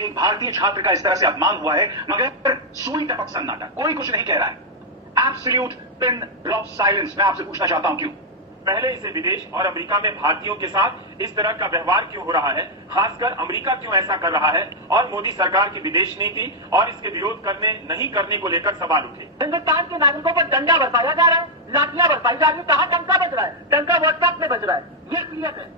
एक भारतीय छात्र का इस तरह से अपमान हुआ है, मगर सुई टपक सन्नाटा, कोई कुछ नहीं कह रहा है। Absolute pin drop silence. मैं आपसे पूछना चाहता हूं क्यों? पहले इसे विदेश और अमेरिका में भारतीयों के साथ इस तरह का व्यवहार क्यों हो रहा है, खासकर अमेरिका क्यों ऐसा कर रहा है, और मोदी सरकार की विदेश नीति और इसके विरोध करने नहीं करने को लेकर सवाल उठे। हिंदुस्तान के नागरिकों पर डंडा बरसाया जा रहा है, लाठियां बरसाई जा रही है। कहाँ डंका बज रहा है? डंका व्हाट्सएप में बज रहा है, ये क्लियर है।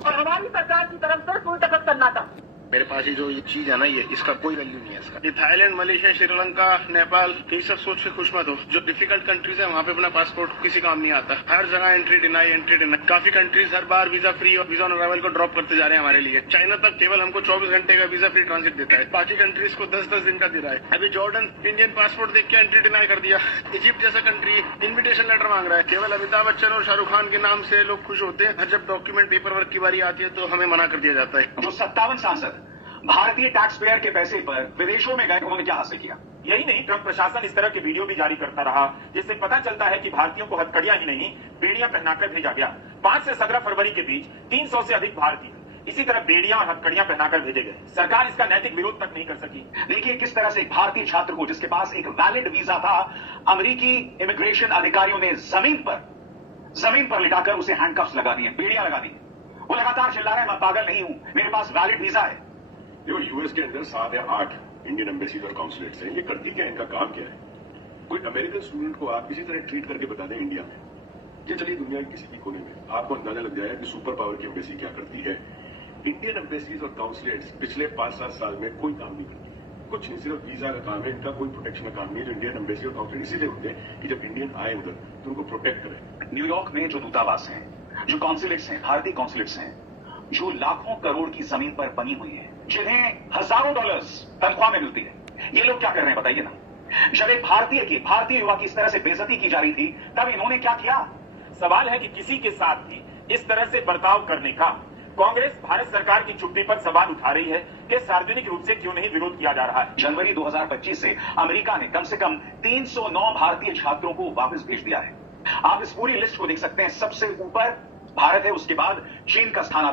और हमारी सरकार की तरफ से सुई टपक सन्नाटा। मेरे पास ये जो ये चीज है ना, ये इसका कोई वैल्यू नहीं है इसका। ये थाईलैंड, मलेशिया, श्रीलंका, नेपाल, ये सब सोच के खुश मत हो। जो डिफिकल्ट कंट्रीज है वहाँ पे अपना पासपोर्ट किसी काम नहीं आता। हर जगह एंट्री डिनाई। काफी कंट्रीज हर बार वीजा फ्री और वीजा ऑन अराइवल को ड्रॉप करते जा रहे हैं हमारे लिए। चाइना तक केवल हमको 24 घंटे का वीजा फ्री ट्रांजिट देता है, बाकी कंट्रीज को 10-10 दिन का दे रहा है। अभी जॉर्डन इंडियन पासपोर्ट देख के एंट्री डिनाई कर दिया। इजिप्ट जैसा कंट्री इन्विटेशन लेटर मांग रहा है। केवल अमिताभ बच्चन और शाहरुख खान के नाम से लोग खुश होते हैं, जब डॉक्यूमेंट पेपर वर्क की बारी आती है तो हमें मना कर दिया जाता है। जो 57 सांसद भारतीय टैक्स पेयर के पैसे पर विदेशों में गए, उन्होंने क्या हासिल किया? यही नहीं, ट्रंप प्रशासन इस तरह के वीडियो भी जारी करता रहा, जिससे पता चलता है कि भारतीयों को हथकड़ियां ही नहीं, बेड़ियां पहनाकर भेजा गया। 5 से 17 फरवरी के बीच 300 से अधिक भारतीय इसी तरह बेड़ियां और हथकड़ियां पहनाकर भेजे गए। सरकार इसका नैतिक विरोध तक नहीं कर सकी। देखिए किस तरह से एक भारतीय छात्र को, जिसके पास एक वैलिड वीजा था, अमेरिकी इमिग्रेशन अधिकारियों ने जमीन पर लिटाकर उसे हैंडकफ्स लगा दिए, बेड़ियां लगा दी। वो लगातार चिल्ला रहा है, मैं पागल नहीं हूं, मेरे पास वैलिड वीजा है। देखो, यूएस के अंदर 7 या 8 इंडियन एम्बेसीज और काउंसुलेट्स हैं। ये करती क्या है, इनका काम क्या है? कोई अमेरिकन स्टूडेंट को आप इसी तरह ट्रीट करके बता दें इंडिया में, ये चलिए दुनिया के किसी भी कोने में, आपको अंदाजा लग जाएगा कि सुपर पावर की एम्बेसी क्या करती है। इंडियन एम्बेसीज और काउंसुलेट्स पिछले 5-7 साल में कोई काम नहीं करती, कुछ नहीं, सिर्फ वीजा का काम है, इनका कोई प्रोटेक्शन का काम नहीं है। जो इंडियन एम्बेसी और काउंसुलेट इसीलिए होते हैं कि जब इंडियन आए उधर तो उनको प्रोटेक्ट करें। न्यूयॉर्क में जो दूतावास हैं, जो कॉन्सुलेट्स हैं, भारतीय कॉन्सुलेट्स हैं, जो लाखों करोड़ की जमीन पर बनी हुई है, जिन्हें हजारों डॉलर्स तनख्वाह में मिलती है, ये लोग क्या कर रहे हैं बताइए ना? जब एक भारतीय युवा की इस तरह से बेइज्जती की जा रही थी, तब इन्होंने क्या किया? सवाल है कि किसी के साथ भी इस तरह से बर्ताव करने का कांग्रेस भारत सरकार की चुप्पी पर सवाल उठा रही है कि सार्वजनिक रूप से क्यों नहीं विरोध किया जा रहा है। जनवरी 2025 से अमेरिका ने कम से कम 309 भारतीय छात्रों को वापस भेज दिया है। आप इस पूरी लिस्ट को देख सकते हैं, सबसे ऊपर भारत है, उसके बाद चीन का स्थान